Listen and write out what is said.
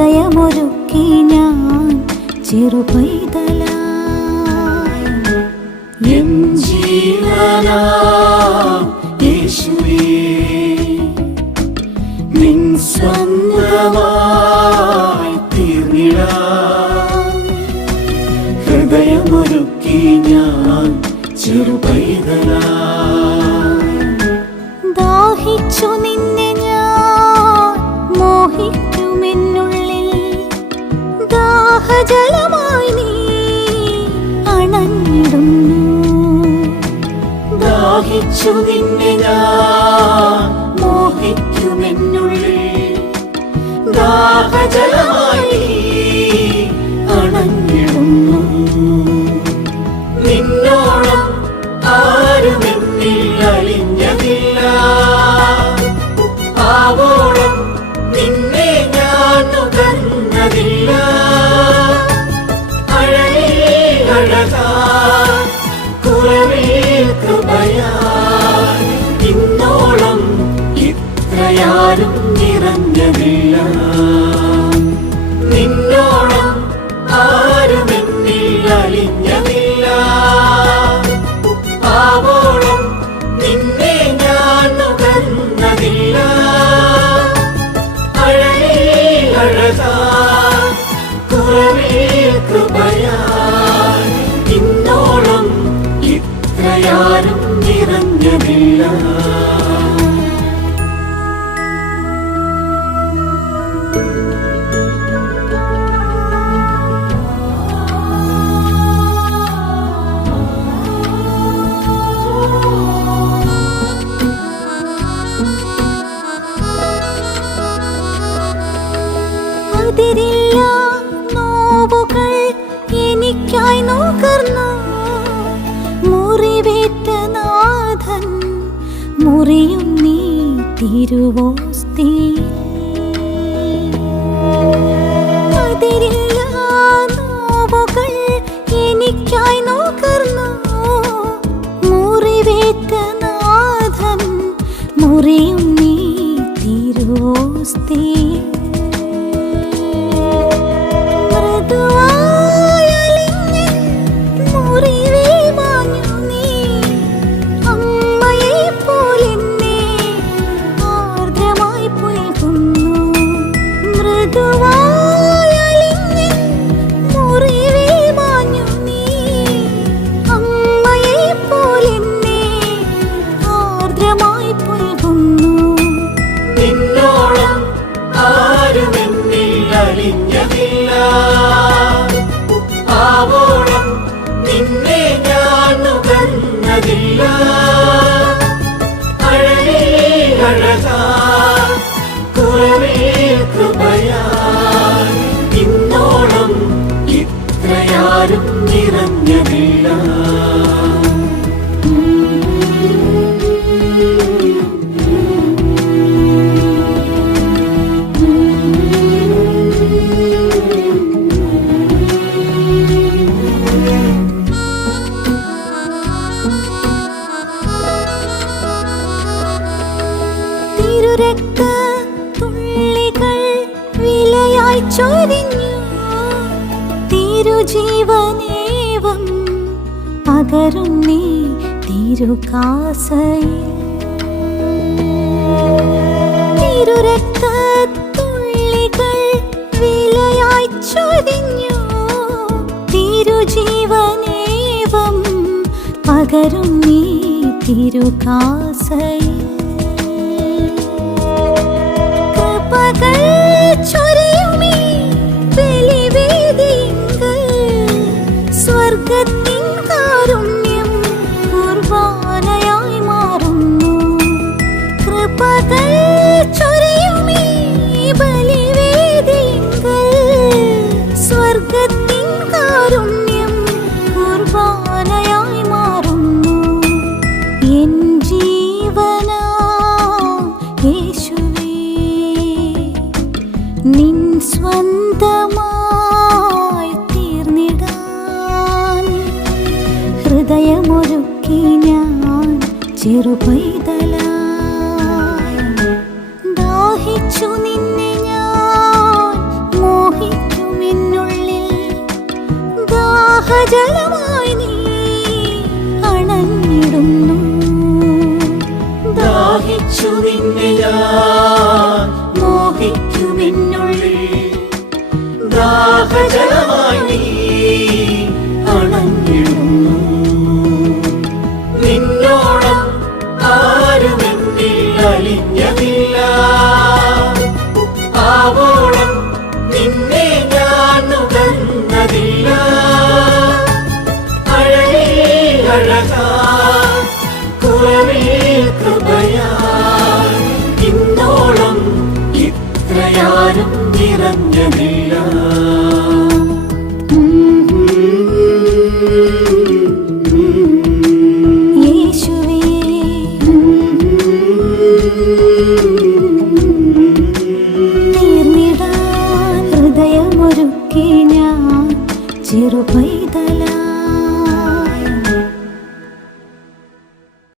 ഹൃദയമൊരുക്കി ഞാൻ ചെറുപൈതലായി. എൻ ജീവനാം യേശുവേ, നിൻ സ്വന്തമായി തീർന്നിടാൻ ഹൃദയമൊരുക്കി ഞാൻ ചെറുപൈതലായി. ദാഹിച്ചു നിന്നെ ഞാൻ മോഹിക്കുമെന്നുള്ളിൽ, ദാഹജലമായി നീ അണഞ്ഞിടുന്നു. ദാഹിച്ചു നിന്നെ ഞാൻ മോഹിക്കുമെന്നുള്ളിൽ, ദാഹജലമായി അണഞ്ഞിടുന്നു. നിന്നോളം ആരുമെന്നിൽ അലിഞ്ഞതില്ല, ആവോളം നിന്നെ ഞാൻ നുകർന്നതില്ല. അഴലിൽ അഴകാൻ കുറവിൽ കൃപയാൽ ഇന്നോളം ഇത്രയാരും നിറഞ്ഞതില്ല. നിന്നോളം ആരുമെന്നിൽ അലിഞ്ഞതില്ല, ആവോളം നിന്നെ ഞാൻ നുകർന്നതില്ല. അഴലിൽ അഴകാൻ കുറവിൽ കൃപയാൽ ഇന്നോളം ഇത്രയാരും നിറഞ്ഞതില്ല. അതിരില്ല നോവുകൾ എനിക്കായി നുകർന്നു, മുറിവേറ്റ നാഥൻ മുറിയും നീ തിരുവോസ്തിയിൽ. അതിരില്ല നോവുകൾ എനിക്കായി നുകർന്നു, മുറിവേറ്റ നാഥൻ മുറിയും നീ തിരുവോസ്തിയിൽ. നിന്നോളം ആരുമെന്നിൽ അലിഞ്ഞതില്ല, ആവോളം നിന്നെ ഞാൻ നുകർന്നതില്ല. അഴലിൽ അഴകാൻ കുറവിൽ കൃപയാൽ ഇന്നോളം ഇത്രയാരും നിറഞ്ഞതില്ല. തുള്ളികൾ വിലയായി ചൊരിഞ്ഞു, തിരുജീവനേവം പകരും നീ തിരുകാസയിൽ. തിരുരക്തത്തുള്ളികൾ വിലയായി ചൊരിഞ്ഞു, തിരുജീവനേവം പകരും നീ തിരുകാസയിൽ. ചൊരിയുമീ ബലിവേദിയിങ്കൽ സ്വർഗ്ഗത്തിൻ കാരുണ്യം കുർബാനയായി മാറുന്നു. കൃപകൾ ചൊരിയുമീ ബലിവേദിയിങ്കൽ സ്വർഗ്ഗത്തിൻ കാരുണ്യം കുർബാനയായി മാറുന്നു. എൻ ജീവനാ യേശുവേ, നിൻ സ്വന്തമായി തീർന്നിടാൻ ഹൃദയമൊരുക്കി ഞാൻ ചെറുപൈതലായി. ദാഹിച്ചു നിന്നെ ഞാൻ ദാഹജലമായി നീ അണഞ്ഞിടുന്നു. ദാഹിച്ചു നിന്നെ ഞാൻ മോഹിക്കുമെന്നുള്ളിൽ, ദാഹജലമായി നീ അണഞ്ഞിടുന്നു. നിന്നോളം ആരുമെന്നിൽ അലിഞ്ഞതില്ല, ആവോളം നിന്നെ ഞാൻ നുകർന്നതില്ല. അഴകിൽ അഴകാൻ കുറവിൽ കൃപയാൽ ഇന്നോളം ഇത്രയാരും നിറഞ്ഞതില്ല. യേശുവേ തീർന്നിടാൻ ഹൃദയമൊരുക്കി ഞാൻ ചെറുപൈ